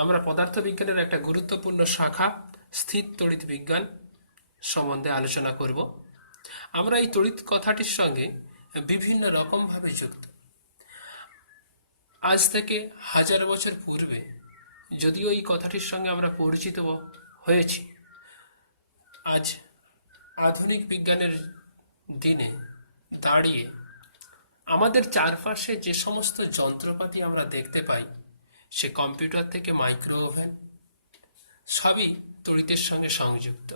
আমরা পদার্থবিজ্ঞানের একটা গুরুত্বপূর্ণ শাখা স্থির তড়িৎ বিজ্ঞান সম্বন্ধে আলোচনা করব। আমরা এই তড়িৎ কথাটির সঙ্গে বিভিন্ন রকমভাবে যুক্ত। আজ থেকে হাজার বছর পূর্বে যদিও এই কথাটির সঙ্গে আমরা পরিচিত হয়েছি, আজ আধুনিক বিজ্ঞানের দিনে দাঁড়িয়ে আমাদের চারপাশে যে সমস্ত যন্ত্রপাতি আমরা দেখতে পাই, সে কম্পিউটার থেকে মাইক্রো ওভেন, সবই তড়িতের সঙ্গে সংযুক্ত।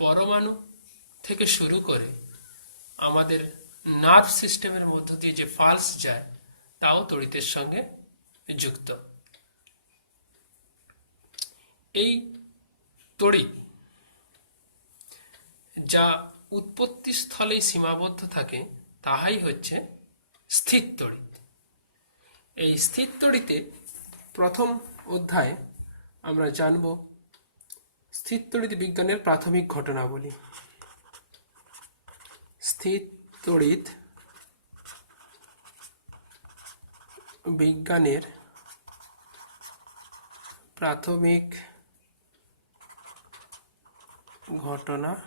পরমাণু থেকে শুরু করে আমাদের নার্ভ সিস্টেমের মধ্য দিয়ে যে পালস যায়, তাও তড়িতের সঙ্গে যুক্ত। এই তড়িৎ যা উৎপত্তি স্থলে সীমাবদ্ধ থাকে, তাহাই হচ্ছে স্থির তড়িৎ। এই স্থির তড়িতে প্রথম অধ্যায়ে আমরা জানব স্থির তড়িৎ বিজ্ঞানের প্রাথমিক ঘটনাবলী। স্থির তড়িৎ বিজ্ঞানের প্রাথমিক ঘটনাবলী।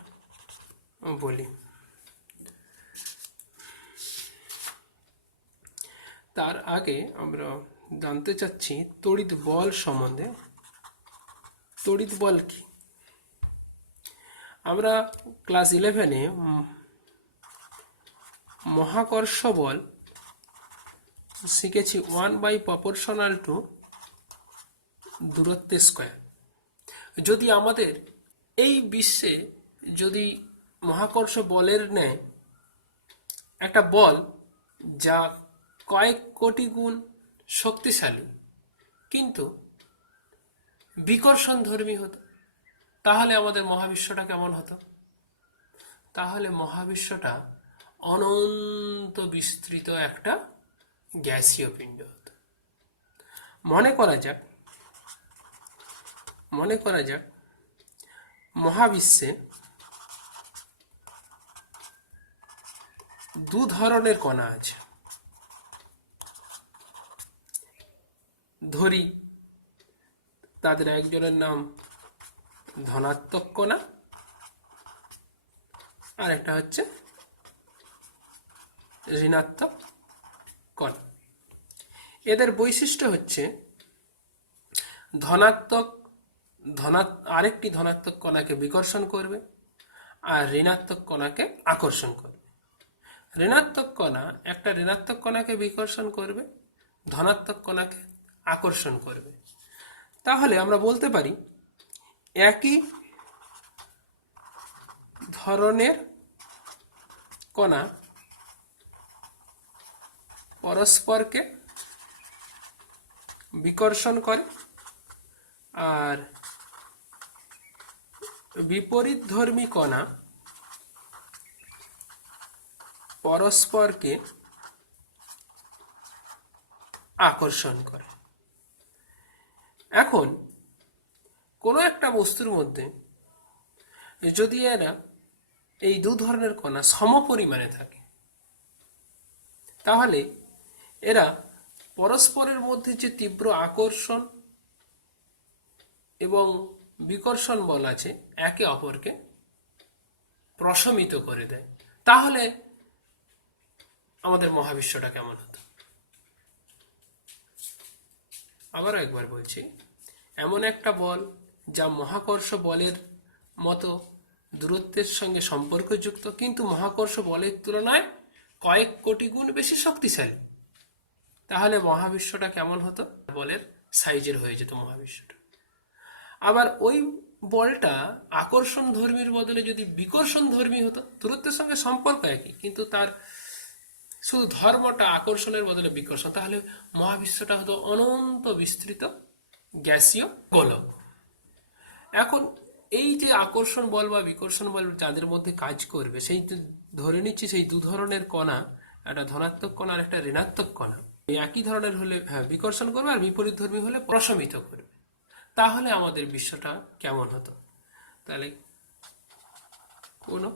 তার আগে আমরা জানতে চাচ্ছি তড়িৎ বল সম্বন্ধে। তড়িৎ বল কি? আমরা ক্লাস 11-এ মহাকর্ষ বল শিখেছি 1/proportional to দূরত্বের স্কয়ার। যদি আমাদের এই বিশ্বে যদি মহাকর্ষ বলের ন্যায় একটা বল যা কয়েক কোটি গুণ শক্তিশালী কিন্তু বিকর্ষণধর্মী হতো, তাহলে আমাদের মহাবিশ্বটা কেমন হতো? তাহলে মহাবিশ্বটা অনন্ত বিস্তৃত একটা গ্যাসীয় পিণ্ড হতো। মনে করা যাক মহাবিশ্বে দু ধরনের কণা আছে। ধরি তাদের একজনের নাম ধনাত্মক কণা, আর একটা হচ্ছে ঋণাত্মক কণা। এদের বৈশিষ্ট্য হচ্ছে আরেকটি ধনাত্মক কণাকে বিকর্ষণ করবে আর ঋণাত্মক কণাকে আকর্ষণ করবে। ঋণাত্মক কণা একটা ঋণাত্মক কণাকে বিকর্ষণ করবে, ধনাত্মক কণাকে আকর্ষণ করবে। তাহলে আমরা বলতে পারি একই ধরনের কণা পরস্পরকে বিকর্ষণ করে আর বিপরীতধর্মী কণা পরস্পরকে আকর্ষণ করে। এখন কোনো একটা বস্তুর মধ্যে যদি এরা এই দু ধরনের কণা সমপরিমাণে থাকে, তাহলে এরা পরস্পরের মধ্যে যে তীব্র আকর্ষণ এবং বিকর্ষণ বল আছে, একে অপরকে প্রশমিত করে দেয়। তাহলে আমাদের মহাবিশ্বটা কেমন হতো? আবারও একবার বলছি, এমন একটা বল যা মহাকর্ষ বলের মতো দূরত্বের সঙ্গে সম্পর্কযুক্ত, কিন্তু মহাকর্ষ বলের তুলনায় কয়েক কোটি গুণ বেশি শক্তিশালী, তাহলে মহাবিশ্বটা কেমন হতো? বলের সাইজের হয়ে যেত মহাবিশ্বটা। আবার ওই বলটা আকর্ষণ ধর্মীর বদলে যদি বিকর্ষণ ধর্মী হতো, দূরত্বের সঙ্গে সম্পর্ক একই, কিন্তু তার শুধু ধর্মটা আকর্ষণের বদলে বিকর্ষণ, তাহলে মহাবিশ্বটা হতো অনন্ত বিস্তৃত গ্যাসীয় গোলক। এখন এই যে আকর্ষণ বল বা বিকর্ষণ বল যাদের মধ্যে কাজ করবে, সেই ধরে নিচ্ছি সেই দু ধরনের কণা, একটা ধনাত্মক কণা আর একটা ঋণাত্মক কণা, একই ধরনের হলে বিকর্ষণ করবে আর বিপরীত ধর্মী হলে প্রশমিত করবে। তাহলে আমাদের বিশ্বটা কেমন হতো? তাহলে কোনো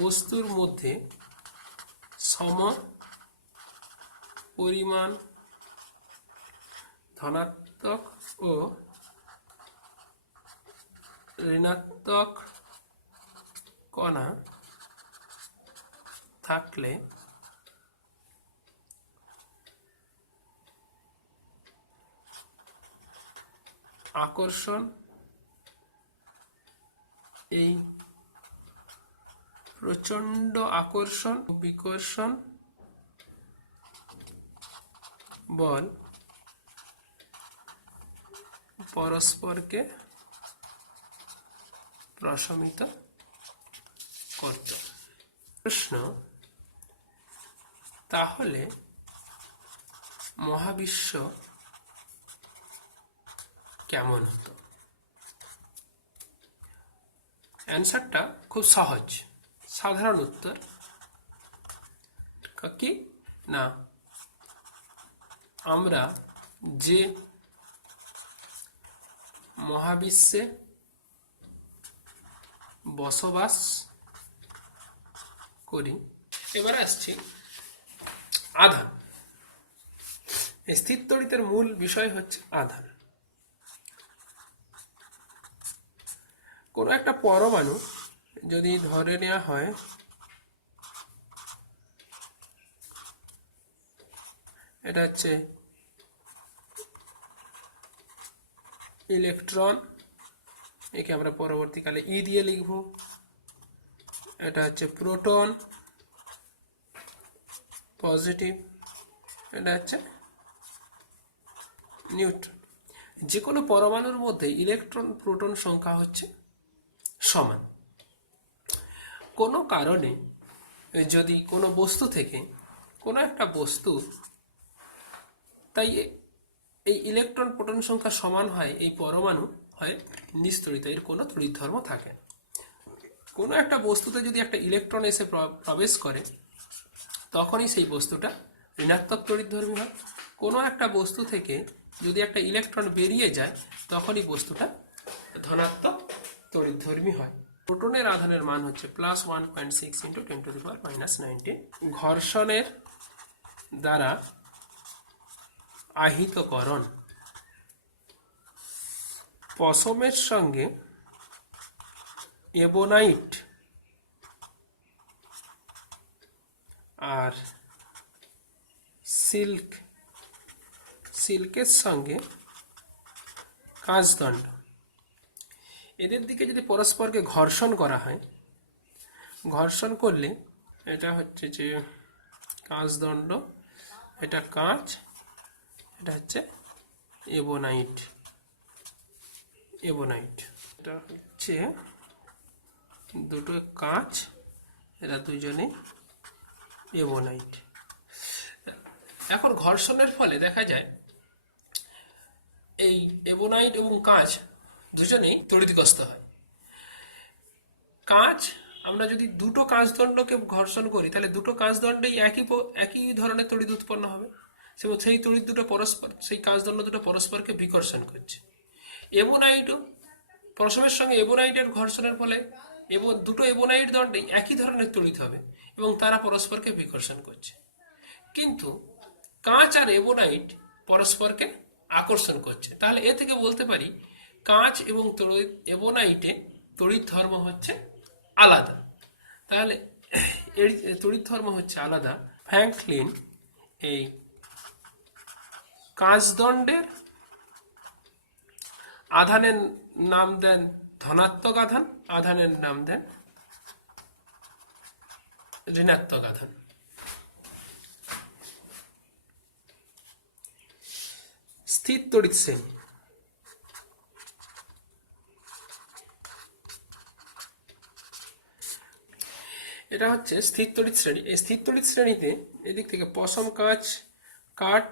বস্তুর মধ্যে সম পরিমাণ ধনাত্মক ও ঋণাত্মক কণা থাকলে আকর্ষণ এই প্রচণ্ড আকর্ষণ বিকর্ষণ বল পরস্পরকে প্রশমিত করত। প্রশ্ন, তাহলে মহাবিশ্ব কেমন হতো? অ্যান্সারটা খুব সহজ, সাধারণ উত্তর কি না, আমরা যে মহাবিশ্বে বসবাস করি। এবার আসছি আধান। স্থির তড়িতের মূল বিষয় হচ্ছে আধান। কোনো একটা পরমাণু যদি ধরে নেওয়া হয় এটা হচ্ছে ইলেকট্রন, একে আমরা পরবর্তীকালে ই দিয়ে লিখব। এটা হচ্ছে প্রোটন পজিটিভ, এটা হচ্ছে নিউট্রন। যে কোনো পরমাণুর মধ্যে ইলেকট্রন প্রোটন সংখ্যা হচ্ছে সমান। কোনো কারণে যদি কোনো বস্তু থেকে কোনো একটা বস্তু তাই এই ইলেকট্রন প্রোটন সংখ্যা সমান হয়, এই পরমাণু হয় নিস্তড়িত, এর কোনো তড়িৎ ধর্ম থাকে না। কোনো একটা বস্তুতে যদি একটা ইলেকট্রন এসে প্রবেশ করে তখনই সেই বস্তুটা ঋণাত্মক তড়িৎধর্মী হয়। কোনো একটা বস্তু থেকে যদি একটা ইলেকট্রন বেরিয়ে যায় তখনই বস্তুটা ধনাত্মক তড়িৎধর্মী হয়। প্রোটনের আধানের মান হচ্ছে +1.6 × 10⁻⁻19। ঘর্ষণের দ্বারা আহিতকরণ পশমের সঙ্গে এবোনাইট আর সিল্কের সঙ্গে কাঁচদণ্ড, এদের দিকে যদি পরস্পরকে ঘর্ষণ করা হয়, ঘর্ষণ করলে এটা হচ্ছে যে কাঁচদণ্ড, এটা কাঁচ, এটা হচ্ছে এবোনাইট। এটা হচ্ছে দুটো কাঁচ, এরা দুজনে এবোনাইট। এখন ঘর্ষণের ফলে দেখা যায় এই এবোনাইট এবং কাঁচ দুজনেই তড়িৎগ্রস্ত হয়। কাঁচ, আমরা যদি দুটো কাঁচদণ্ডকে ঘর্ষণ করি তাহলে দুটো কাঁচদণ্ডেই একই ধরনের তড়িৎ উৎপন্ন হবে, এবং সেই তড়িৎ দুটো পরস্পর, সেই কাঁচদণ্ড দুটো পরস্পরকে বিকর্ষণ করছে। এবোনাইটও পশমের সঙ্গে এবোনাইটের ঘর্ষণের ফলে দুটো এবোনাইট দণ্ডেই একই ধরনের তড়িৎ হবে এবং তারা পরস্পরকে বিকর্ষণ করছে। কিন্তু কাঁচ আর এবোনাইট পরস্পরকে আকর্ষণ করছে। তাহলে এ থেকে বলতে পারি কাঁচ এবং এবোনাইটে তড়িৎ ধর্ম হচ্ছে আলাদা। তাহলে এর তড়িৎ ধর্ম হচ্ছে আলাদা। ফ্র্যাঙ্কলিন এই কাঁচদণ্ডের আধানের নাম দেন ধনাত্মক আধান, আধানের নাম দেন ঋণাত্মক আধান। স্থির তড়িৎ শ্রেণী। এটা হচ্ছে স্থির তড়িৎ শ্রেণী। এই স্থির তড়িৎ শ্রেণীতে এদিক থেকে পশম, কাঁচ, কাঠ,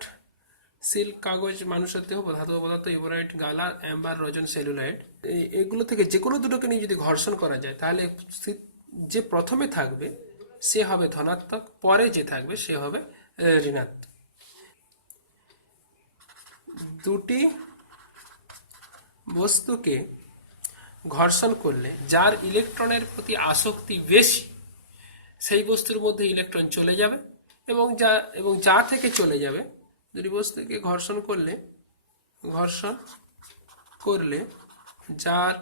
সিল্ক, কাগজ, মানুষের দেহ, ধাতব পদার্থ, ইবোনাইট, গালা, অ্যাম্বার, রজন, সেলুলাইড, এগুলো থেকে যে কোনো দুটোকে নিয়ে যদি ঘর্ষণ করা যায় তাহলে যে প্রথমে থাকবে সে হবে ধনাত্মক, পরে যে থাকবে সে হবে ঋণাত্মক। দুটি বস্তুকে ঘর্ষণ করলে যার ইলেকট্রনের প্রতি আসক্তি বেশি সেই বস্তুর মধ্যে ইলেকট্রন চলে যাবে, এবং যা থেকে চলে যাবে, দুটি বস্তুকে ঘর্ষণ করলে ঘর্ষণ করলে যার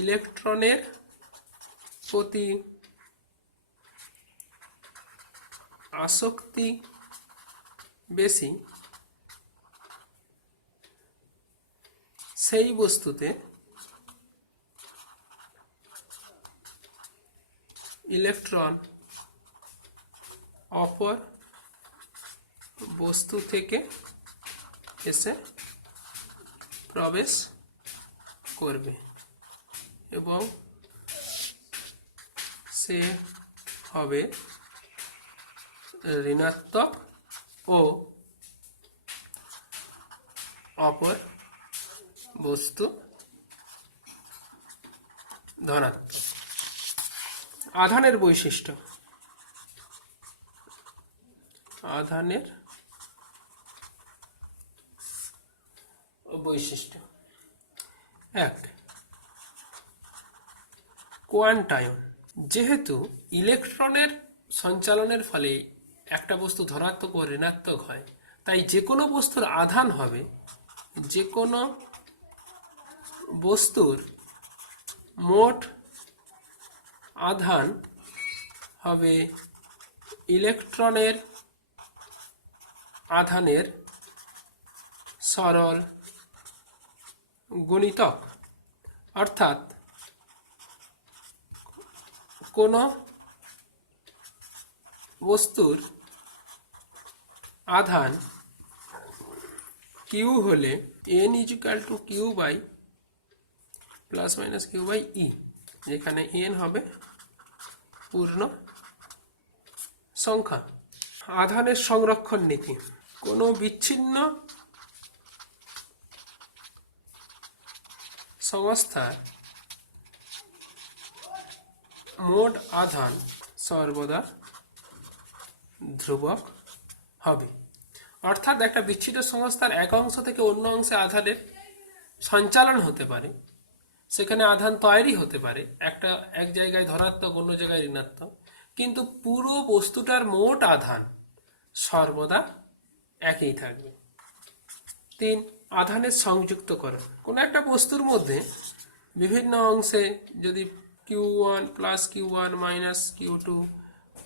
ইলেকট্রনের প্রতি আসক্তি বেশি সেই বস্তুতে ইলেকট্রন অপর বস্তু থেকে এসে প্রবেশ করবে এবং সে হবে ঋণাত্মক ও অপর বস্তু ধনাত্মক। আধানের বৈশিষ্ট্য। আধানের বৈশিষ্ট্য 1 কোয়ান্টায়ন। যেহেতু ইলেকট্রনের সঞ্চালনের ফলে একটা বস্তু ধনাত্মক ও ঋণাত্মক হয়, তাই যে কোনো বস্তুর আধান হবে, যে কোনো বস্তুর মোট আধান হবে ইলেকট্রনের আধানের সরল গুণিতক। অর্থাৎ কোনো বস্তুর আধান কিউ হলে n = q by plus minus Q by E, যেখানে n হবে পূর্ণ সংখ্যা। আধানের সংরক্ষণ নীতি। কোনো বিচ্ছিন্ন সংস্থার মোট আধান সর্বদা ধ্রুবক হবে। অর্থাৎ একটা বিচ্ছিন্ন সংস্থার এক অংশ থেকে অন্য অংশে আধানের সঞ্চালন হতে পারে, সেখানে আধান তৈরি হতে পারে, একটা এক জায়গায় ধনাত্মক অন্য জায়গায় ঋণাত্মক, কিন্তু পুরো বস্তুটার মোট আধান সর্বদা একই থাকবে। 3 আধানের সংযুক্তকরণ। কোনো একটা বস্তুর মধ্যে বিভিন্ন অংশে যদি Q1 plus Q1 minus Q2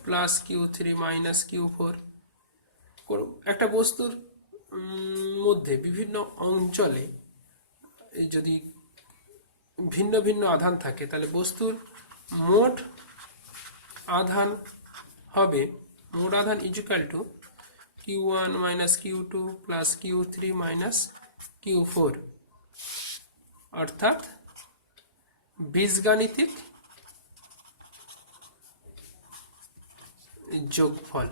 plus Q3 minus Q4, একটা বস্তুর মধ্যে বিভিন্ন অঞ্চলে যদি ভিন্ন ভিন্ন আধান থাকে, তাহলে বস্তুর মোট আধান হবে, মোট আধান = Q1 minus Q2 plus Q3 minus Q4। অর্থাৎ বীজগাণিতিক যোগফল।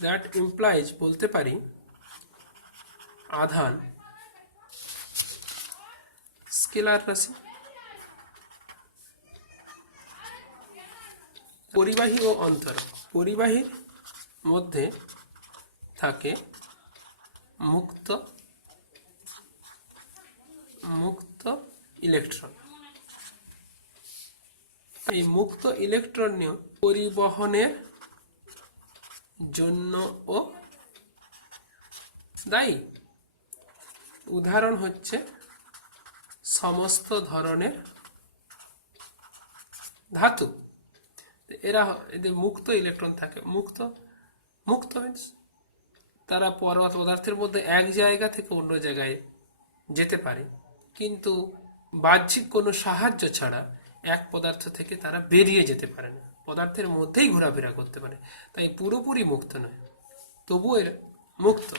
দ্যাট ইমপ্লাইজ, বলতে পারি, আধান স্কেলার রাশি। পরিবাহী ও অন্তরক। পরিবাহীর মধ্যে থাকে মুক্ত ইলেকট্রন। এই মুক্ত ইলেকট্রনীয় পরিবহনের জন্য ও দায়ী। উদাহরণ হচ্ছে সমস্ত ধরনের ধাতু। এদের মুক্ত ইলেকট্রন থাকে। মুক্ত মিন্স তারা পদার্থের মধ্যে এক জায়গা থেকে অন্য জায়গায় যেতে পারে, কিন্তু বাহ্যিক কোনো সাহায্য ছাড়া এক পদার্থ থেকে তারা বেরিয়ে যেতে পারে না, পদার্থের মধ্যেই ঘোরাফেরা করতে পারে, তাই পুরোপুরি মুক্ত নয়, তবুও এর মুক্ত।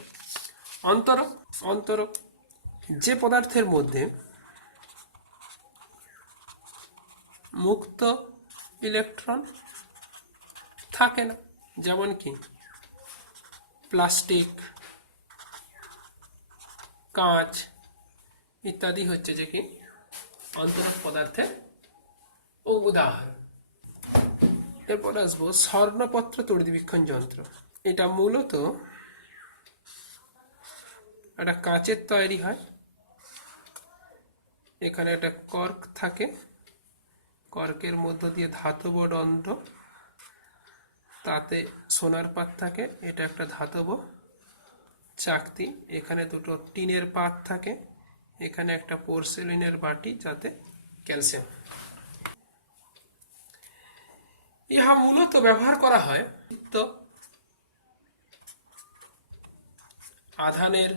অন্তরক যে পদার্থের মধ্যে মুক্ত ইলেকট্রন থাকে না, যেমন কি প্লাস্টিক, কাঁচ ইত্যাদি হচ্ছে যে কি অন্তরক পদার্থের উদাহরণ। এরপর আসবো স্বর্ণপত্র তড়িৎবীক্ষণ যন্ত্র। এটা মূলত একটা কাঁচের তৈরি হয়। এখানে একটা কর্ক থাকে, কর্কের মধ্য দিয়ে ধাতব রন্ধ্র, তাতে সোনার পাত থাকে। এটা একটা ধাতব চাকতি, এখানে দুটো টিনের পাত থাকে, এখানে একটা পোর্সেলিনের বাটি যাতে ক্যালসিয়াম। ইহা মূলত ব্যবহার করা হয় তো আধানের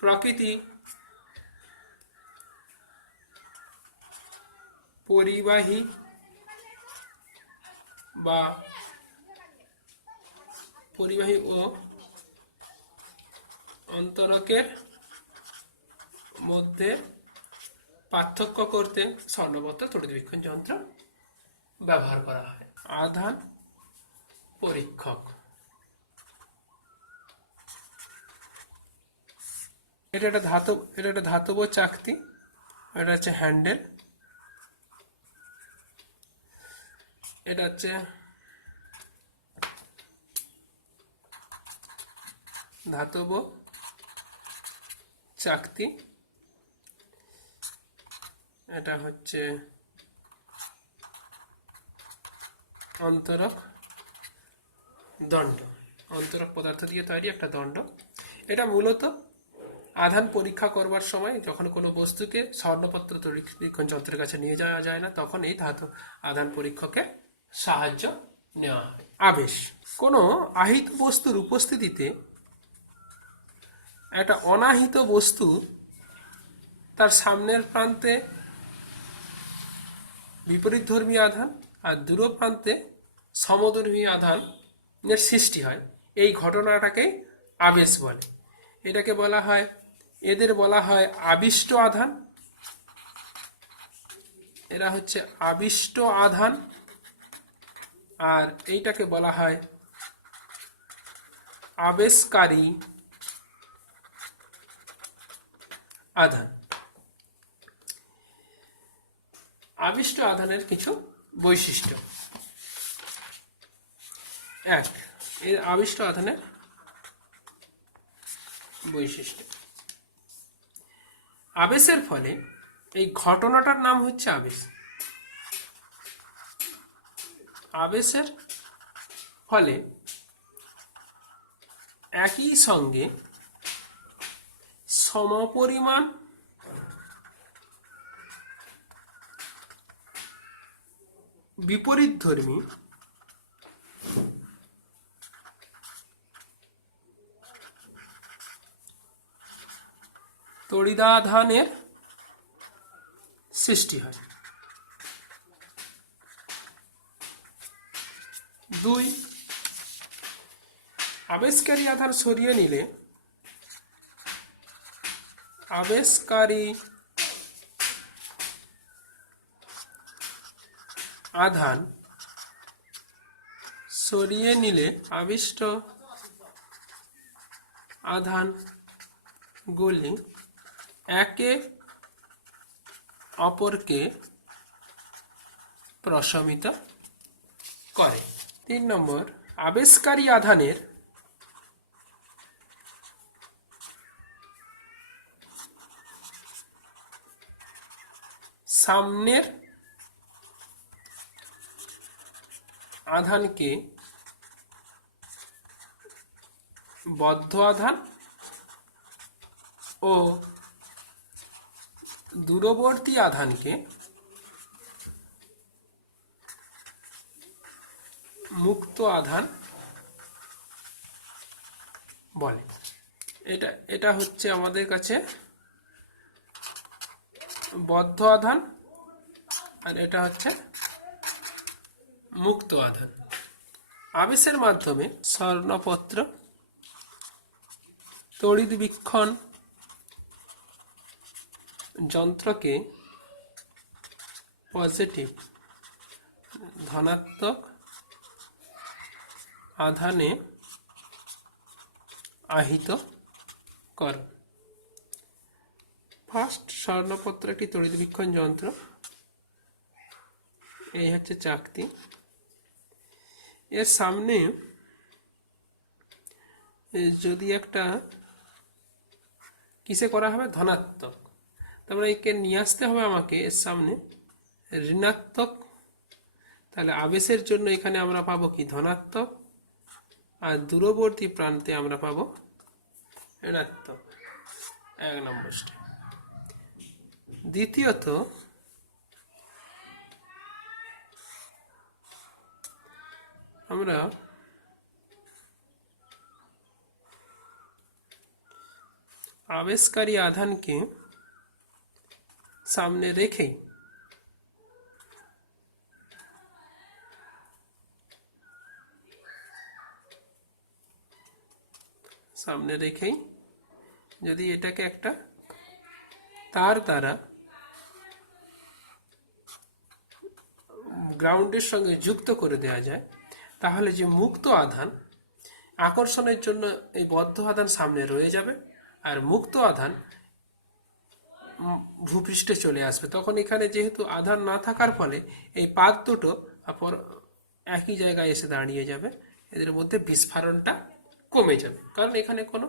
প্রকৃতি, পরিবাহী বা পরিবাহী ও অন্তরকের মধ্যে পার্থক্য করতে স্বর্ণপত্র তড়িৎবীক্ষণ যন্ত্র ব্যবহার করা হয়। আধান পরীক্ষক, এটা একটা ধাতব চাকতি, এটা হচ্ছে হ্যান্ডেল, এটা হচ্ছে ধাতব চাকতি, এটা হচ্ছে অন্তরক দণ্ড, অন্তরক পদার্থ দিয়ে তৈরি একটা দণ্ড। এটা মূলত আধান পরীক্ষা করবার সময় যখন কোনো বস্তুকে স্বর্ণপত্র তড়িৎবীক্ষণ যন্ত্রের কাছে নিয়ে যাওয়া যায় না, তখন এই আধান পরীক্ষকের সাহায্য নেওয়া হয়। আবেশ, কোনো আহিত বস্তুর উপস্থিতিতে একটা অনাহিত বস্তু তার সামনের প্রান্তে বিপরীতধর্মী আধান আর দূর প্রান্তে সমধর্মী আধানের সৃষ্টি হয়। এই ঘটনাটাকেই আবেশ বলে। এটাকে বলা হয়, এদের বলা হয় আবিষ্ট আধান, এরা হচ্ছে আবিষ্ট আধান, আর এইটাকে বলা হয় আবেশকারী আধান। আবিষ্ট আধানের কিছু বৈশিষ্ট্য। এক, এর আবিষ্ট আধানের বৈশিষ্ট্য, আবেশের ফলে, এই ঘটনাটার নাম হচ্ছে আবেশ। আবেশের ফলে একই সঙ্গে সমপরিমাণ বিপরীতধর্মী তড়িদাধানের সৃষ্টি হয়। দুই, আবেশকারী আধান সরিয়ে নিলে আবেশকারী আধান সরিয়ে নিলে আবিষ্ট আধানগুলি একে অপরকে প্রশমিত করে। 3 নম্বর, আবেশকারী আধানের সামনের আধানকে বদ্ধ আধান ও দূরবর্তী আধানকে মুক্ত আধান বলে। এটা হচ্ছে আমাদের কাছে বদ্ধ আধান, আর এটা হচ্ছে মুক্ত আধান। আবেশের মাধ্যমে স্বর্ণপত্র তড়িৎবীক্ষণ যন্ত্রকে পজিটিভ ধনাত্মক আধানে আহিত করো। ফার্স্ট, স্বর্ণপত্র একটি তড়িৎবীক্ষণ যন্ত্র, এই হচ্ছে চাকতি, এর সামনে যদি একটা কিসে করা হবে ধনাত্মক, তারপরে একে নিয়ে আসতে হবে আমাকে এর সামনে ঋণাত্মক, তাহলে আবেশের জন্য এখানে আমরা পাবো কি ধনাত্মক, আর দূরবর্তী প্রান্তে আমরা পাবো ঋণাত্মক, 1 নম্বর স্টেপ। দ্বিতীয়ত আমরা আবেশকারী আধানকে সামনে রেখেই যদি এটাকে একটা তার দ্বারা গ্রাউন্ডের সঙ্গে যুক্ত করে দেওয়া যায়, তাহলে যে মুক্ত আধান আকর্ষণের জন্য এই বদ্ধ আধান সামনে রয়ে যাবে, আর মুক্ত আধান ভূপৃষ্ঠে চলে আসবে। তখন এখানে যেহেতু আধান না থাকার ফলে এই পাত দুটো একই জায়গায় এসে দাঁড়িয়ে যাবে, এদের মধ্যে বিস্ফোরণটা কমে যাবে, কারণ এখানে কোনো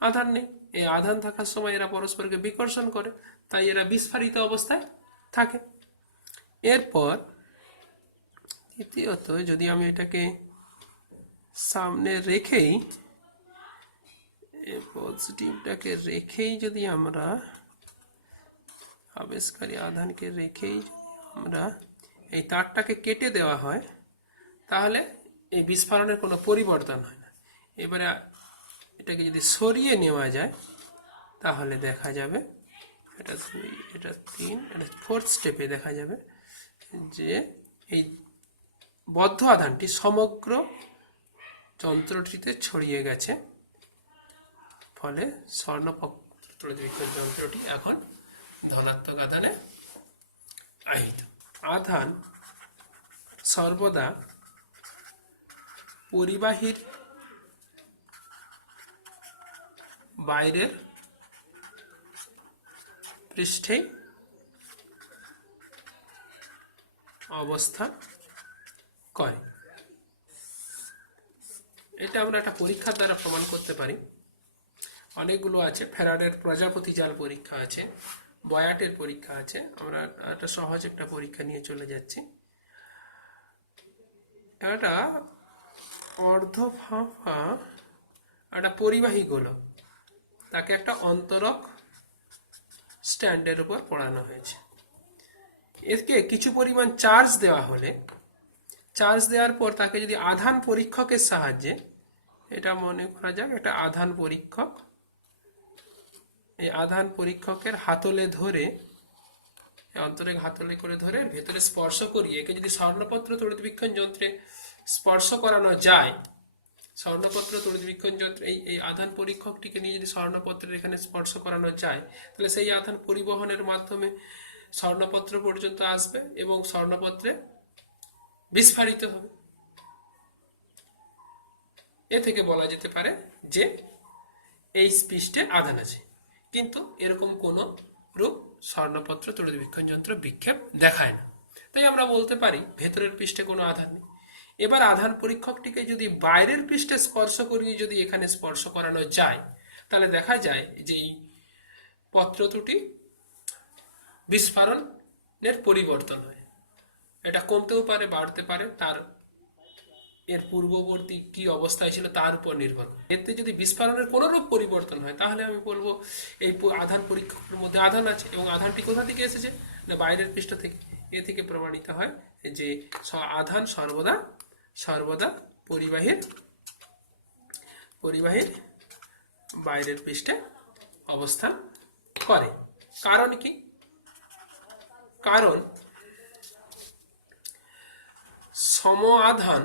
আধান নেই। এই আধান থাকার সময় এরা পরস্পরকে বিকর্ষণ করে, তাই এরা বিস্ফারিত অবস্থায় থাকে। এরপর তৃতীয়ত যদি আমি এটাকে সামনে রেখেই, পজিটিভটাকে রেখেই যদি আমরা আবেশকারী আধানকে রেখেই আমরা এই তারটাকে কেটে দেওয়া হয়, তাহলে এই বিস্ফোরণের কোনো পরিবর্তন হয় না। এবারে এটাকে যদি সরিয়ে নেওয়া যায়, তাহলে দেখা যাবে এটা 2, এটা 3, এটা 4th স্টেপে দেখা যাবে যে এই বদ্ধ আধানটি সমগ্র যন্ত্রটিতে ছড়িয়ে গেছে, ফলে স্বর্ণপত্র তড়িৎবিজ্ঞান যন্ত্রটি এখন ধনাত্মক আধানে আহিত। আধান সর্বদা পরিবাহীর বাইরের পৃষ্ঠেই অবস্থান করে। এটা আমরা একটা পরীক্ষার দ্বারা প্রমাণ করতে পারি। অনেকগুলো আছে, ফ্যারাডের প্রজাপতি জাল পরীক্ষা আছে, বয়াটের পরীক্ষা আছে। আমরা একটা সহজ একটা পরীক্ষা নিয়ে চলে যাচ্ছি। এটা অর্ধফাঁপা একটা পরিবাহী গোলক, তাকে একটা অন্তরক স্ট্যান্ডের উপর পড়ানো হয়েছে। একে কিছু পরিমাণ চার্জ দেওয়া হলে, চার্জ দেওয়ার পর তাকে যদি আধান পরীক্ষকের সাহায্যে, এটা মনে করা যাক একটা আধান পরীক্ষক, এই আধান পরীক্ষকের হাতলে ধরে, অন্তরে হাতলে করে ধরে ভেতরে স্পর্শ করিয়ে একে যদি স্বর্ণপত্র তড়িৎবিজ্ঞান যন্ত্রে স্পর্শ করানো যায়, স্বর্ণপত্র তড়িৎবিজ্ঞান যন্ত্র এই আধান পরীক্ষকটিকে নিয়ে যদি স্বর্ণপত্রের এখানে স্পর্শ করানো যায়, তাহলে সেই আধান পরিবহনের মাধ্যমে স্বর্ণপত্র পর্যন্ত আসবে এবং স্বর্ণপত্রে বিস্ফারিত হবে। এ থেকে বলা যেতে পারে যে এই পৃষ্ঠে আধান আছে, কিন্তু এরকম কোনো রূপ স্বর্ণপত্র তড়িৎবিজ্ঞান যন্ত্র বিক্ষেপ দেখায় না। তাই আমরা বলতে পারি ভেতরের পৃষ্ঠে কোনো আধান নেই। এবার আধান পরীক্ষকটিকে যদি বাইরের পৃষ্ঠে স্পর্শ করিয়ে যদি এখানে স্পর্শ করানো যায়, তাহলে দেখা যায় যে এই পত্র দুটি বিস্ফোরণের পরিবর্তন হয়। এটা কমতেও পারে, বাড়তে পারে, তার এর পূর্ববর্তী কি অবস্থায় ছিল তার উপর নির্ভর। এতে যদি বিস্ফোরণের কোনরূপ পরিবর্তন হয়, তাহলে আমি বলবো এই আধান পরীক্ষকের মধ্যে আধান আছে, এবং আধানটি কোথা থেকে এসেছে না বাইরের পৃষ্ঠ থেকে। এ থেকে প্রমাণিত হয় যে আধান সর্বদা পরিবাহীর বাইরের পৃষ্ঠে অবস্থান করে। কারণ কি? কারণ সম আধান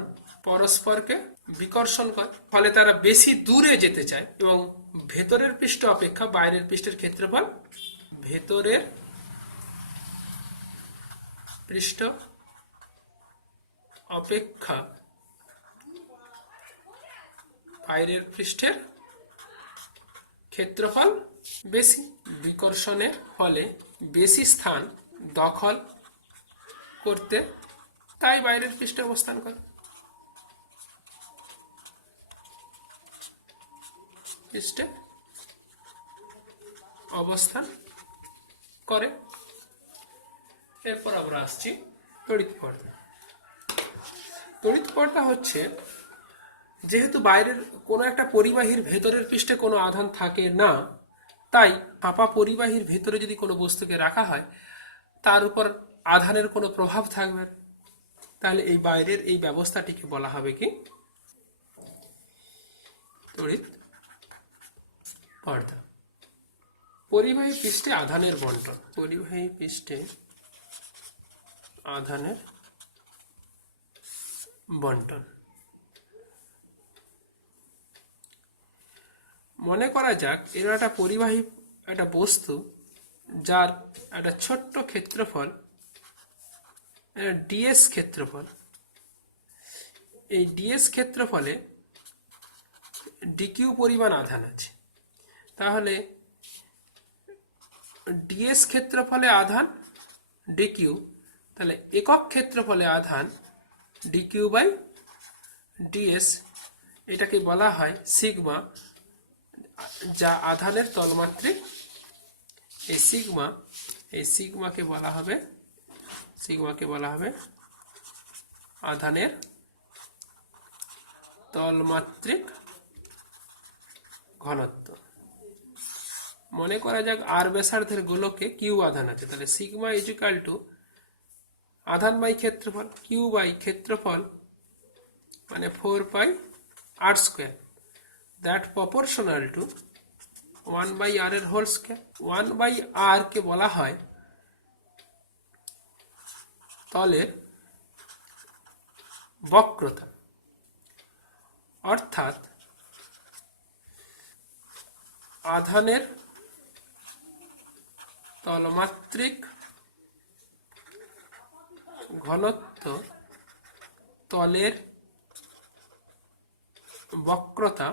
পরস্পরকে বিকর্ষণ করে, ফলে তারা বেশি দূরে যেতে চায়, এবং ভেতরের পৃষ্ঠ অপেক্ষা বাইরের পৃষ্ঠের ক্ষেত্রফল, ভেতরের পৃষ্ঠ অপেক্ষা বাইরের পৃষ্ঠের ক্ষেত্রফল বেশি। বিকর্ষণের ফলে বেশি স্থান দখল করতে তাই বাইরের পৃষ্ঠে অবস্থান করে। পৃষ্ঠে অবস্থান করে। এরপর আমরা আসছি তড়িৎ পর্দা। তড়িৎ পর্দা হচ্ছে যেহেতু বাইরের কোনো একটা পরিবাহীর ভেতরের পৃষ্ঠে কোনো আধান থাকে না, তাই ফাঁপা পরিবাহীর ভেতরে যদি কোনো বস্তুকে রাখা হয় তার উপর আধানের কোনো প্রভাব থাকবে না। তাহলে এই বাইরের এই ব্যবস্থাটিকে বলা হবে কি? তড়িৎ পর্দা। পরিবাহী পৃষ্ঠে আধানের বন্টন। পরিবাহী পৃষ্ঠে আধানের বন্টন। মনে করা যাক এর একটা পরিবাহী একটা বস্তু যার একটা ছোট্ট ক্ষেত্রফল ডিএস ক্ষেত্রফল। এই ডিএস ক্ষেত্রফলে ডিকিউ পরিমাণ আধান আছে। তাহলে ডিএস ক্ষেত্রফলে আধান ডিকিউ, তাহলে একক ক্ষেত্রফলে আধান ডিকিউ বাই ডিএস, এটাকে বলা হয় সিগমা, যা আধানের তলমাত্রিক। এই সিগমাকে বলা হবে আধানের তলমাত্রিক ঘনত্ব। মনে করা যাক আর ব্যাসার্ধের গোলকে কিউ আধান আছে, তাহলে সিগমা ইজিক্যাল টু আধান বাই ক্ষেত্রফল, কিউ বাই ক্ষেত্রফল মানে 4 pi R square, that proportional to 1 by R এর হোল স্কোয়ার। 1 বাই আর কে বলা হয় তলের বক্রতা, অর্থাৎ আধানের তলমাত্রিক ঘনত্ব তলের বক্রতা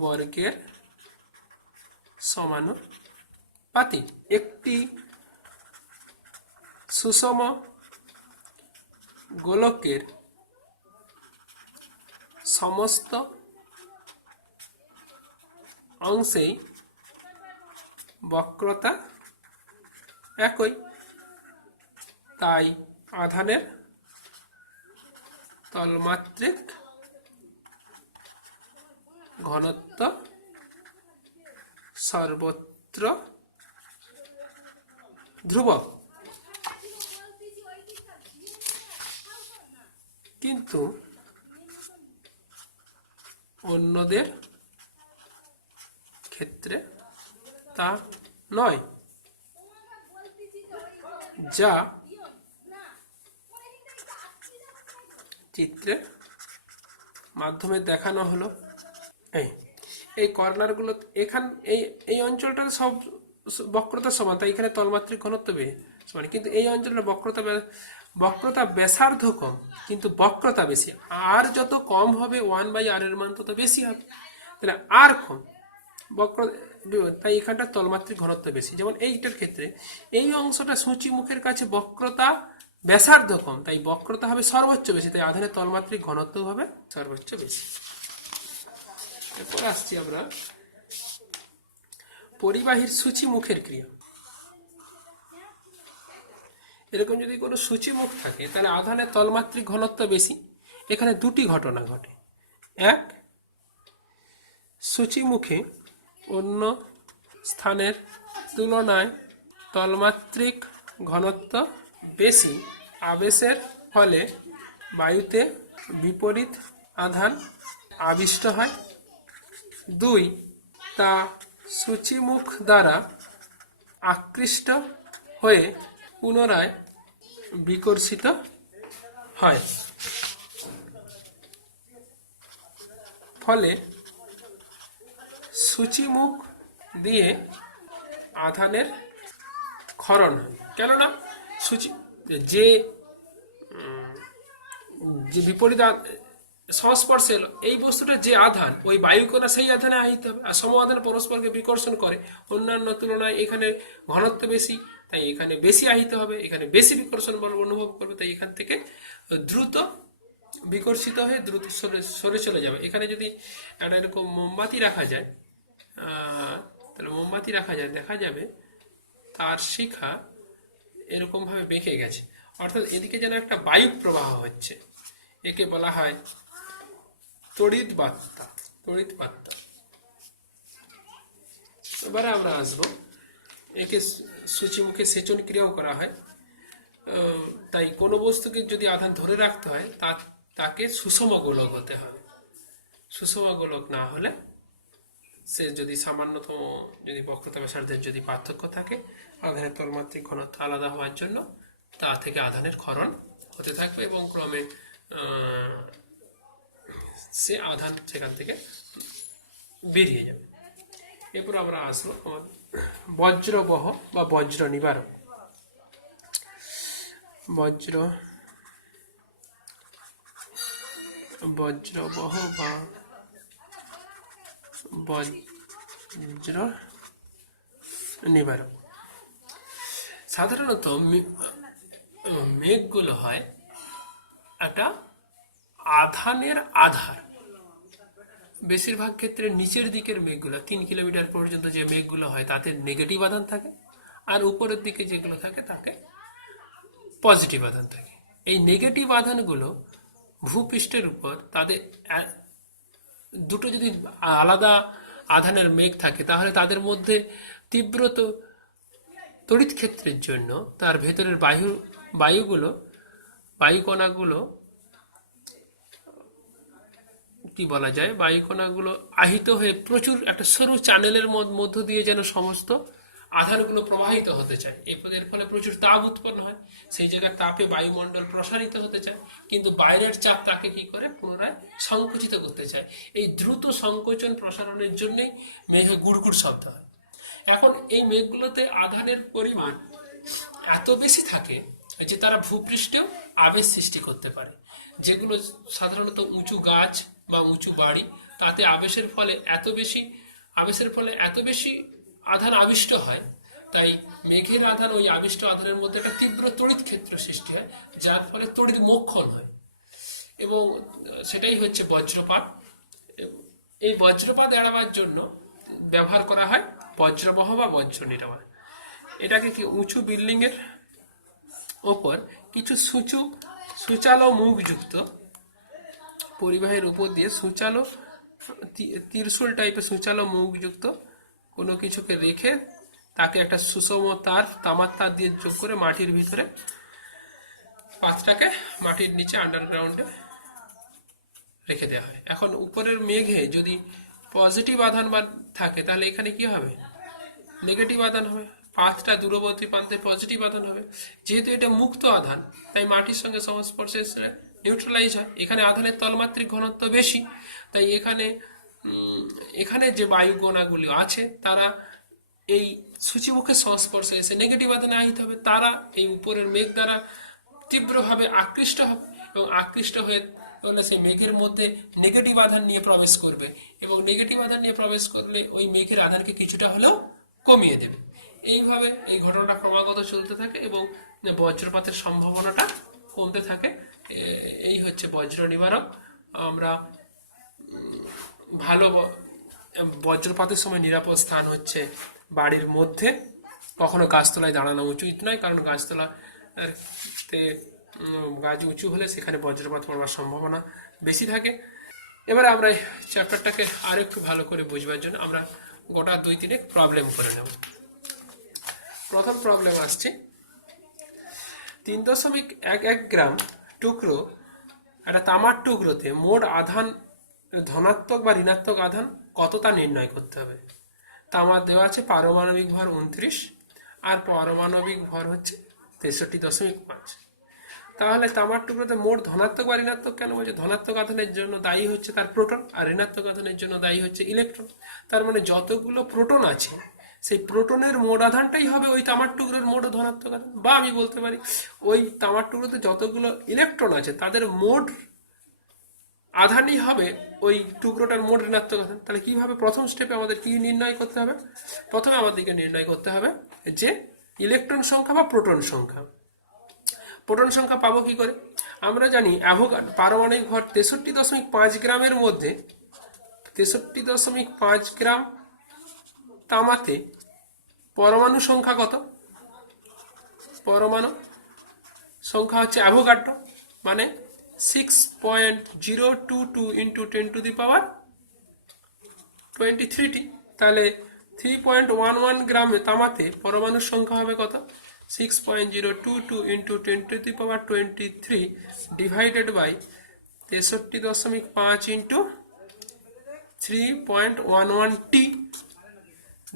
বর্গের সমানুপাতিক। একটি সুষম গোলকের সমস্ত অংশেই বক্রতা একই, তাই আধানের তলমাত্রিক ঘনত্ব সর্বত্র ধ্রুবক। কিন্তু অন্যদের ক্ষেত্রে তা নয়, যা চিত্রের মাধ্যমে দেখানো হলো। এই কর্নারগুলো এখান এই অঞ্চলটার সব বক্রতা সমান, তাই এখানে তলমাত্রিক ঘনত্ব সমান, কিন্তু এই অঞ্চলের বক্রতা ব্যাসার্ধ কম কিন্তু বক্রতা বেশি। আর যত কম হবে 1 বাই আর এর মান তত বেশি হবে, তাহলে আর কম বক্র, তাই এখানটা তলমাত্রিক ঘনত্ব বেশি। যেমন এইটার ক্ষেত্রে এই অংশটা সূচি মুখের কাছে বক্রতা ব্যাসার্ধ কম, তাই বক্রতা হবে সর্বোচ্চ বেশি, তাই আধানের তলমাত্রিক ঘনত্ব হবে সর্বোচ্চ বেশি। এরপর আসছি আমরা পরিবাহীর সূচি মুখের ক্রিয়া। এরকম যদি কোনো সূচি মুখ থাকে তাহলে আধানের তলমাত্রিক ঘনত্ব বেশি। এখানে দুটি ঘটনা ঘটে। এক, সূচি মুখে অন্য স্থানের তুলনায় তলমাত্রিক ঘনত্ব বেশি, আবেশের ফলে বায়ুতে বিপরীত আধান আবিষ্ট হয়। 2, তা সূচিমুখ দ্বারা আকৃষ্ট হয়ে পুনরায় বিকর্ষিত হয়, ফলে সূচিমুখ দিয়ে আধানের ক্ষরণ হয়। কেননা সূচি যে বিপরীত সংস্পর্শে এলো এই বস্তুটা যে আধান, ওই বায়ুকণা সেই আধানে আহিত হবে। আর সম আধান পরস্পরকে বিকর্ষণ করে, অন্যান্য তুলনায় এখানে ঘনত্ব বেশি, তাই এখানে বেশি আহিত হবে, এখানে বেশি বিকর্ষণ বল অনুভব করবে, তাই এখান থেকে দ্রুত বিকর্ষিত হয়ে দ্রুত সরে চলে যাবে। এখানে যদি একটা এরকম মোমবাতি রাখা যায়, তাহলে মোমবাতি রাখা যায়, দেখা যাবে তার শিখা এরকম ভাবে বেঁকে গেছে, অর্থাৎ এদিকে যেন একটা বায়ু প্রবাহ হচ্ছে। একে বলা হয় তড়িৎ বার্তা। তড়িৎ বার্তা। এবারে আমরা আসবো, একে সূচিমুখে সেচন ক্রিয়াও করা হয়। তাই কোনো বস্তুকে যদি আধান ধরে রাখতে হয় তাকে সুষম গোলক হতে হবে। সুষম গোলক না হলে, সে যদি সামান্যতম যদি বক্রতা ব্যাসার্ধের যদি পার্থক্য থাকে, আধানের তলমাত্রিক ঘনত্ব আলাদা হওয়ার জন্য তা থেকে আধানের ক্ষরণ হতে থাকবে এবং ক্রমে সে আধান সেখান থেকে বেরিয়ে যাবে। এরপর আমরা আসবো আমার বজ্রবহ বা বজ্র নিবারক। বজ্রবহ বা বজ্র নিবারক। সাধারণত মেঘগুলো হয় একটা আধানের আধার। বেশিরভাগ ক্ষেত্রে নিচের দিকের মেঘগুলো 3 কিলোমিটার পর্যন্ত যে মেঘগুলো হয় তাতে নেগেটিভ আধান থাকে, আর উপরের দিকে যেগুলো থাকে তাকে পজিটিভ আধান থাকে। এই নেগেটিভ আধানগুলো ভূপৃষ্ঠের উপর তাদের দুটো যদি আলাদা আধানের মেঘ থাকে তাহলে তাদের মধ্যে তীব্র তড়িৎ ক্ষেত্রের জন্য তার ভেতরের বায়ুকণাগুলো কি বলা যায়, বায়ুকণাগুলো আহিত হয়ে প্রচুর একটা সরু চ্যানেলের মধ্য দিয়ে যেন সমস্ত আধানগুলো প্রবাহিত হতে চায়। এর ফলে প্রচুর তাপ উৎপন্ন হয়। সেই জায়গায় তাপে বায়ুমণ্ডল প্রসারিত হতে চায়, কিন্তু বাইরের চাপ তাকে কি করে পুনরায় সংকুচিত করতে চায়। এই দ্রুত সংকোচন প্রসারণের জন্যই মেঘে গুড়গুড় শব্দ হয়। এখন এই মেঘগুলোতে আধানের পরিমাণ এত বেশি থাকে যে তারা ভূপৃষ্ঠেও আবেশ সৃষ্টি করতে পারে। যেগুলো সাধারণত উঁচু গাছ বা উঁচু বাড়ি, তাতে আবেশের ফলে এত বেশি আধান আবিষ্ট হয়। তাই মেঘের আধান ওই আবিষ্ট আধানের মধ্যে একটা তীব্র তড়িৎ ক্ষেত্র সৃষ্টি হয়, যার ফলে তড়িৎ মোক্ষণ হয় এবং সেটাই হচ্ছে বজ্রপাত। এই বজ্রপাত এড়াবার জন্য ব্যবহার করা হয় বজ্রবহ বা বজ্র নিরাময়। এটাকে কি উঁচু বিল্ডিং এর ওপর কিছু সূচালো মুখযুক্ত পরিবাহের উপর দিয়ে ত্রিশূল টাইপের সূচালো মুখযুক্ত কোনো কিছুকে রেখে তাকে একটা সুষম তামার তার দিয়ে যোগ করে মাটির ভিতরে পাতটাকে মাটির নিচে আন্ডারগ্রাউন্ডে রেখে দেওয়া হয়। এখন উপরের মেঘে যদি পজিটিভ আধান থাকে তাহলে এখানে কি হবে, নেগেটিভ আধান হবে। পাতটা দূরবর্তী প্রান্তে পজিটিভ আধান হবে। যেহেতু এটা মুক্ত আধান তাই মাটির সঙ্গে সংস্পর্শে নিউট্রালাইজ হয়। এখানে আধানের তলমাত্রিক ঘনত্ব বেশি, তাই এখানে যে বায়ুকণাগুলি আছে তারা এই সূচিমুখের সংস্পর্শে এসে নেগেটিভ আধানে আহিত হবে। তারা এই উপরের মেঘ দ্বারা তীব্রভাবে আকৃষ্ট হবে এবং আকৃষ্ট হয়ে সেই মেঘের মধ্যে নেগেটিভ আধান নিয়ে প্রবেশ করবে এবং নেগেটিভ আধান নিয়ে প্রবেশ করলে ওই মেঘের আধানকে কিছুটা হলেও কমিয়ে দেবে। এইভাবে এই ঘটনাটা ক্রমাগত চলতে থাকে এবং বজ্রপাতের সম্ভাবনাটা কমতে থাকে। এই হচ্ছে বজ্র নিবারক। আমরা ভালো বজ্রপাতের সময় নিরাপদ স্থান হচ্ছে বাড়ির মধ্যে। কখনো গাছতলায় দাঁড়ানো উচিত নয়, কারণ গাছতলাতে গাছ উঁচু হলে সেখানে বজ্রপাত পড়ার সম্ভাবনা বেশি থাকে। এবারে আমরা এই চ্যাপ্টারটাকে আর একটু ভালো করে বুঝবার জন্য আমরা গোটা 2-3 প্রবলেম করে নেব। প্রথম প্রবলেম আসছে 3.11 গ্রাম টুকরো একটা তামার টুকরোতে মোট আধান ধনাত্মক বা ঋণাত্মক আধান কত তা নির্ণয় করতে হবে। তামার দেওয়া আছে পারমাণবিক ভর 29 আর পারমাণবিক ভর হচ্ছে 63.5। তাহলে তামার টুকরোতে মোট ধনাত্মক বা ঋণাত্মক কেন বলছে, ধনাত্মক আধানের জন্য দায়ী হচ্ছে তার প্রোটন আর ঋণাত্মক আধানের জন্য দায়ী হচ্ছে ইলেকট্রন। তার মানে যতগুলো প্রোটন আছে সেই প্রোটনের মোট আধানটাই হবে ওই তামার টুকরোর মোট ধনাত্মক আধান। বা আমি বলতে পারি ওই তামার টুকরোতে যতগুলো ইলেকট্রন আছে তাদের মোট আধানই হবে ওই টুকরোটার মোট ঋণাত্মক আধান। তাহলে কিভাবে, প্রথম স্টেপে আমাদের কি নির্ণয় করতে হবে, প্রথমে আমাদেরকে নির্ণয় করতে হবে যে ইলেকট্রন সংখ্যা বা প্রোটন সংখ্যা। প্রোটন সংখ্যা পাবো কি করে, আমরা জানি পারমাণবিক ভর 63.5 গ্রামের মধ্যে 63.5 গ্রাম তামাতে পরমাণু সংখ্যা কত, পরমাণু সংখ্যা হচ্ছে অ্যাভোগাড্রো মানে 6.022 ইন্টু 10⁻23t। তাহলে 3.11 গ্রামে তামাতে পরমাণুর সংখ্যা হবে কত? 6.022 into 10⁻23 divided by 63.5 into 3.11t,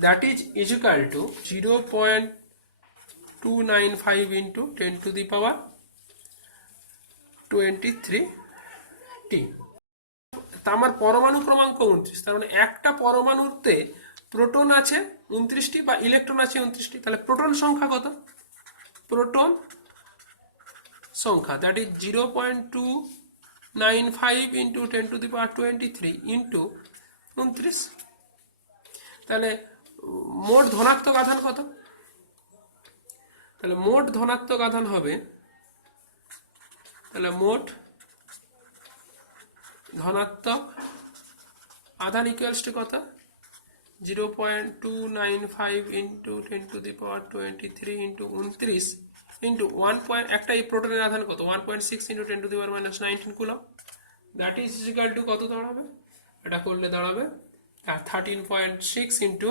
that is equal to 0.295 into 10⁻23t। তামার পরমাণু ক্রমাঙ্ক 29, তার মানে একটা পরমাণুতে প্রোটন আছে 29টি বা ইলেকট্রন আছে 29টি। তাহলে প্রোটন সংখ্যা কত? প্রোটন সংখ্যা দ্যাট ইজ 0.295 ইন্টু 10⁻23 ইন্টু 29। তাহলে মোট ধনাত্মক আধান কত? তাহলে মোট ধনাত্মক আধান হবে, তাহলে মোট ধনাত্মক আধান ইকুয়ালস টু কত? 0.295 ইন্টু 10⁻23 ইন্টু 29 ইন্টু 1. একটা এই প্রোটনের আধান কত? 1.6 into 10⁻−19 coulomb, that is equal to কত দাঁড়াবে? এটা করলে দাঁড়াবে 13.6 ইন্টু,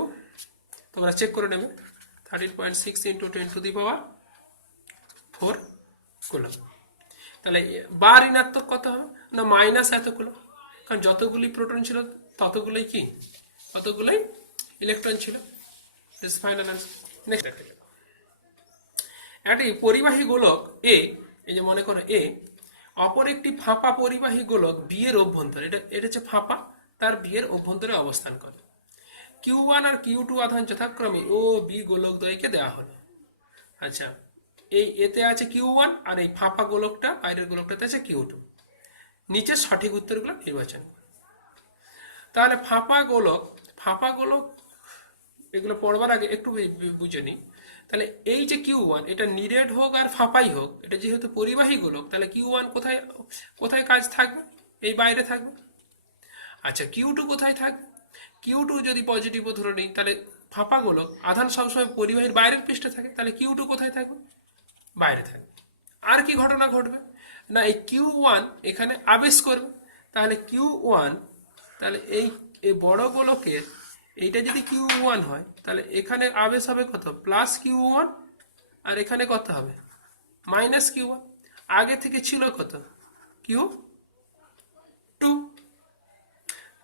তোমরা চেক করে নেবে, 13.6 ইন্টু 10⁻4 কুলম্ব। তাহলে বা ঋণাত্মক কত হবে? না মাইনাস এত কুলম্ব, কারণ যতগুলি প্রোটন ছিল ততগুলোই কি? ততগুলোই ইলেকট্রন ছিল। This final answer. নেক্সট একটি পরিবাহী গোলক এ, এই যে মনে করো এ, অপর একটি ফাঁপা পরিবাহী গোলক বি এর অভ্যন্তরে, এটা হচ্ছে ফাঁপা, তার বি এর অভ্যন্তরে অবস্থান করে। Q1 আর Q2 আধান যথাক্রমে ও বি গোলক দ্বয়কে দেওয়া হলো। আচ্ছা, এই এতে আছে Q1 আর এই ফাঁপা গোলকটা, বাইরের গোলকটাতে আছে Q2। নিচের সঠিক উত্তরগুলো নির্বাচন করো। তাহলে ফাঁপা গোলক এগুলো পড়বার আগে একটু বুঝে নিই। তাহলে এই যে Q1, এটা নিরেট হোক আর ফাঁপাই হোক, এটা যেহেতু পরিবাহী গোলক, তাহলে Q1 কোথায় কোথায় কাজ থাকবে? এই বাইরে থাকবে। আচ্ছা, Q2 কোথায় থাকবে? Q2 যদি পজিটিভও ধরে নিই, তাহলে ফাঁপা গোলক আধান সবসময় পরিবাহীর বাইরের পৃষ্ঠে থাকে, তাহলে Q2 কোথায় থাকবে? বাইরে থাকবে। আর কি ঘটনা ঘটবে? না এই Q1 এখানে আবেশ করবে, তাহলে Q1, তাহলে এই বড় গোলকের এইটা যদি Q1 হয়, তাহলে এখানে আবেশ হবে কত? প্লাস Q1, আর এখানে কত হবে? Minus Q1। আগে থেকে ছিল কত? Q2।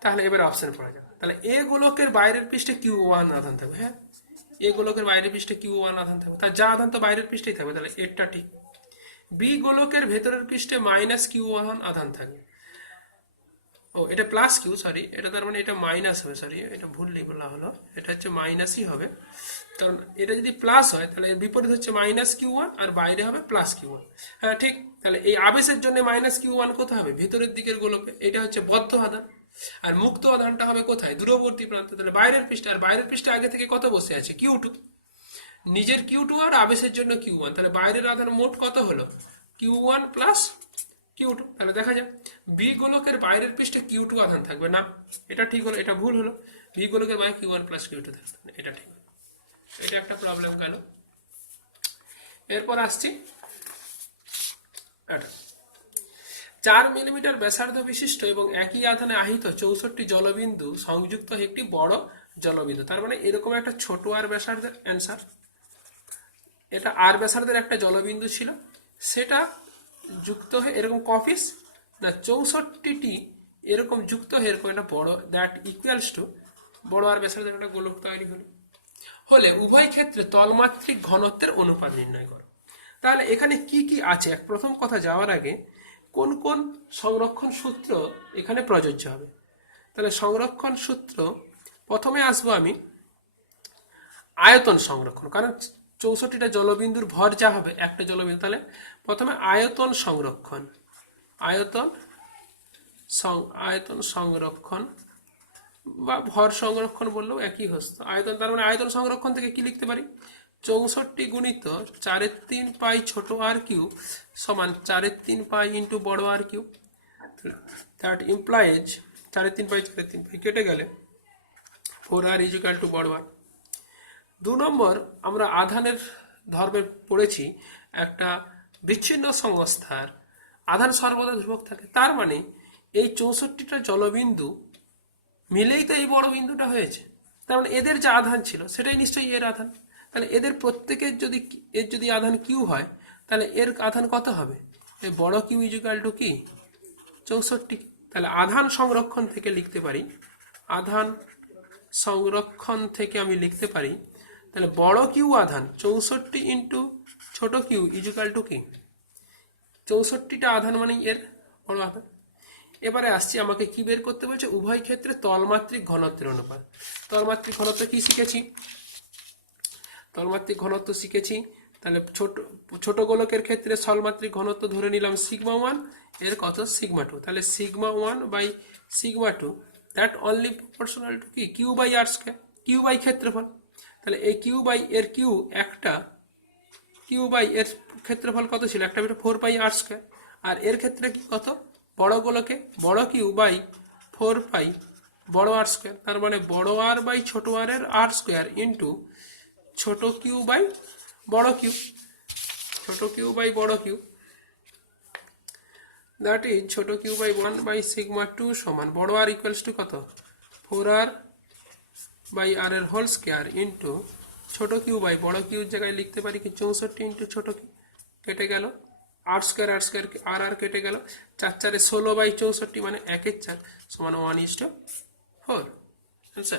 তাহলে এবার অপশন পড়া যাবে। তাহলে এ গোলকের বাইরের পৃষ্ঠে Q1 আধান থাকবে। হ্যাঁ, এ গোলকের বাইরের পৃষ্ঠে Q1 আধান থাকবে, তার যা আধান তো বাইরের পৃষ্ঠেই থাকবে, তাহলে এটা ঠিক। বি গোলকের ভেতরের পৃষ্ঠে মাইনাস Q1 আধান থাকবে। ও এটা প্লাস কিউ, সরি, এটা তার মানে এটা মাইনাস হবে, সরি এটা ভুল বলা হলো, এটা হচ্ছে মাইনাসই হবে, কারণ এটা যদি প্লাস হয় তাহলে এর বিপরীত হচ্ছে মাইনাস Q1 আর বাইরে হবে প্লাস Q1। হ্যাঁ ঠিক। তাহলে এই আবেশের জন্য মাইনাস Q1 কোথায় হবে? ভিতরের দিকের গোলকে। এটা হচ্ছে বদ্ধ আধান, আর মুক্ত আধানটা হবে কোথায়? দূরবর্তী প্রান্তে। তাহলে বাইরের পৃষ্ঠে, আর বাইরের পৃষ্ঠে আগে থেকে কত বসে আছে? Q2। নিজের Q2 আর আবেশের জন্য Q1, তাহলে বাইরের আধান মোট কত হলো? Q1 plus Q2। তাহলে দেখা যায় বি গোলকের বাইরের পৃষ্ঠে Q2 আধান থাকবে না, এটা ঠিক হলো, এটা ভুল হলো। বি গোলকের বাইরে Q1 প্লাস Q2 থাকবে, এটা ঠিক হলো। এটা একটা প্রবলেম গেল। এরপর আসছি এটা 4 মিলিমিটার ব্যাসার্ধ বিশিষ্ট এবং একই আধানে আহিত 64 জলবিন্দু সংযুক্ত একটি বড় জলবিন্দু। তার মানে এরকম একটা ছোট আর ব্যাসার্ধের অ্যান্সার। এটা আর ব্যাসার্ধের একটা জলবিন্দু ছিল, সেটা যুক্ত হয়ে এরকম কপিস না 64টি এরকম যুক্ত হয়ে এরকম একটা বড়, দ্যাট ইকুয়ালস টু বড় আর ব্যাসার্ধের একটা গোলক তৈরি হলে উভয় ক্ষেত্রে তলমাত্রিক ঘনত্বের অনুপাত নির্ণয় করো। তাহলে এখানে কি কি আছে? প্রথম কথা যাওয়ার আগে কোন কোন সংরক্ষণ সূত্র এখানে প্রযোজ্য হবে? তাহলে সংরক্ষণ সূত্র প্রথমে আসবো আমি আয়তন সংরক্ষণ, কারণ 64টা জলবিন্দুর ভর যা হবে একটা জলবিন্দু, তাহলে প্রথমে আয়তন সংরক্ষণ, আয়তন সংরক্ষণ বা ভর সংরক্ষণ বললেও একই হস্ত। আয়তন, তার মানে আয়তন সংরক্ষণ থেকে কি লিখতে পারি? 64 গুণিত 4/3 পাই ছোট আর কিউ সমান 4/3 পাই ইন্টু বড় আর কিউ। দ্যাট ইমপ্লাইজ 4/3 পাই কেটে গেলে 4r ইকুয়াল টু বড় আর। 2 নম্বর, আমরা আধানের ধর্মে পড়েছি একটা বিচ্ছিন্ন সংস্থার আধান সর্বদা ধ্রুবক থাকে। তার মানে এই 64টা জলবিন্দু মিলেই তো এই বড় বিন্দুটা হয়েছে। তার মানে এদের যে আধান ছিল সেটাই নিশ্চয়ই এর আধান। তাহলে এদের প্রত্যেকের যদি আধান কিউ হয়, তাহলে এর আধান কত হবে? এই বড় কিউ ইজুকাল টু কি 64। তাহলে আধান সংরক্ষণ থেকে লিখতে পারি, আধান সংরক্ষণ থেকে আমি লিখতে পারি, তাহলে বড় কিউ আধান 64 ইন্টু ছোট কিউ ইজুকাল টু কি 64টা আধান মানে এর বড় আধান। এবারে আসছি, আমাকে কি বের করতে বলছে? উভয় ক্ষেত্রে তলমাত্রিক ঘনত্বের অনুপাত। তলমাত্রিক ঘনত্ব কি শিখেছি? তলমাত্রিক ঘনত্ব শিখেছি। তাহলে ছোট গোলকের ক্ষেত্রে স্থলমাত্রিক ঘনত্ব ধরে নিলাম সিগমা 1, এর কত সিগমা 2। তাহলে sigma 1 by sigma 2 that only proportional to কি Q by R square, Q by ক্ষেত্রফল। তাহলে এই কিউ বাই এর কিউ একটা, কিউ বাই এর ক্ষেত্রফল কত ছিল? একটা বেটা 4 পাই আর স্কয়ার। আর এর ক্ষেত্রে কি কত? বড় গোলকে বড় কিউ বাই 4 পাই বড় আর স্কয়ার। তার মানে বড় আর বাই ছোট আর এর আর স্কয়ার ইন্টু ছোট কিউ বাই বড় কিউ, ছোট কিউ বাই বড় কিউ, দ্যাট ইজ ছোট কিউ বাই 1 বাই সিগমা 2 সমান বড় আর ইকুয়ালস টু কত? 4r বাই আর এর হোল স্কয়ার ইন্টু ছোট কিউ বাই বড় কিউর জায়গায় লিখতে পারি কি 64 ইন্টু ছোট কিউ, কেটে গেল আর স্কয়ার আর আর কেটে গেল, 4 4 16 বাই 64 মানে 1/4 সমান 1:4। আচ্ছা,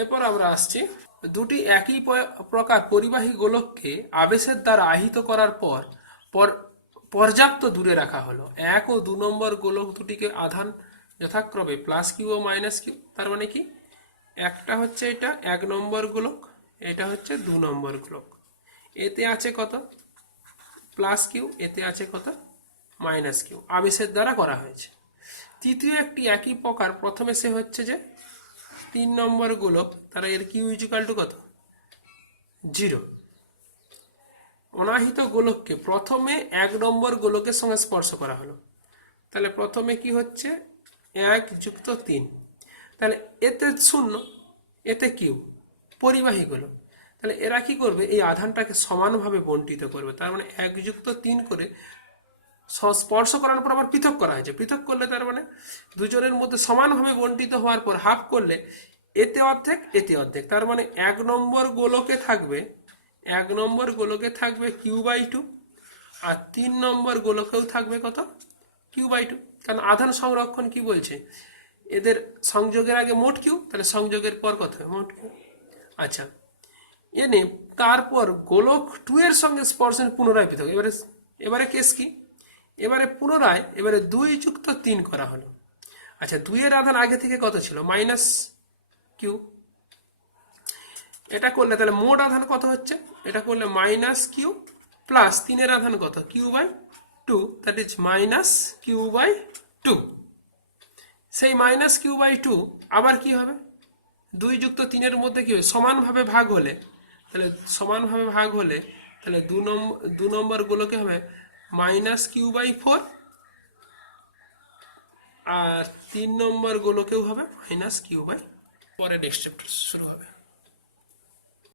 এরপর আমরা আসছি, দুটি একই প্রকার পরিবাহী গোলককে আবেশের দ্বারা আহিত করার পর পর্যাপ্ত দূরে রাখা হলো। 1 ও 2 নম্বর গোলক দুটিকে আধান যথাক্রমে প্লাস কিউ ও মাইনাস কিউ। তার মানে কি, একটা হচ্ছে এটা 1 নম্বর গোলক, এটা হচ্ছে 2 নম্বর গোলক। এতে আছে কত? প্লাস কিউ, এতে আছে কত? Minus Q. আবেশের দ্বারা করা হয়েছে। তৃতীয় একটি একই প্রকার, প্রথমে সে হচ্ছে যে 3 নম্বর গোলক, তারা এর কিউ ইকুয়াল টু কত? 0। অনাহিত গোলককে প্রথমে 1 নম্বর গোলকের সঙ্গে স্পর্শ করা হলো। তাহলে প্রথমে কি হচ্ছে? 1 যুক্ত 3, তাহলে এতে 0, এতে কিউ, পরিবাহী গোলক। তাহলে এরা কি করবে? এই আধানটাকে সমানভাবে বন্টিত করবে। তার মানে 1 যুক্ত 3 করে স্পর্শ করার পর আবার পৃথক করা হয়েছে। পৃথক করলে তার মানে দুজনের মধ্যে সমানভাবে বন্টিত হওয়ার পর হাফ করলে এতে অর্ধেক, এতে অর্ধেক। তার মানে 1 নম্বর গোলকে থাকবে, 1 নম্বর গোলকে থাকবে কিউ বাই 2, আর 3 নম্বর গোলকেও থাকবে কত? Q by 2। কারণ আধান সংরক্ষণ কি বলছে? এদের সংযোগের আগে মোট কিউ, তাহলে সংযোগের পর কত হবে? মোট কিউ। আচ্ছা, এনে তারপর গোলক 2 এর সঙ্গে স্পর্শন পুনরায় পৃথক। এবারে কেস কি? এবারে পুনরায় 2 যুক্ত 3 করা হলো। আচ্ছা, 2 এর আধান আগে থেকে কত ছিল? Minus Q. এটা করলে তাহলে মোট আধান কত হচ্ছে? এটা করলে মাইনাস কিউ প্লাস 3 এর আধান কত? Q by 2, that is minus Q by 2। সেই মাইনাস কিউ বাই 2 আবার কি হবে? 2 যুক্ত 3 এর মধ্যে কি হবে? সমানভাবে ভাগ হলে, তাহলে সমানভাবে ভাগ হলে তাহলে 2 নম্বর গুলোকে হবে মাইনাস কিউ বাই 4, আর 3 নম্বর গুলোকেও হবে মাইনাস কিউ বাই। পরে নেক্সট চ্যাপ্টার শুরু হবে।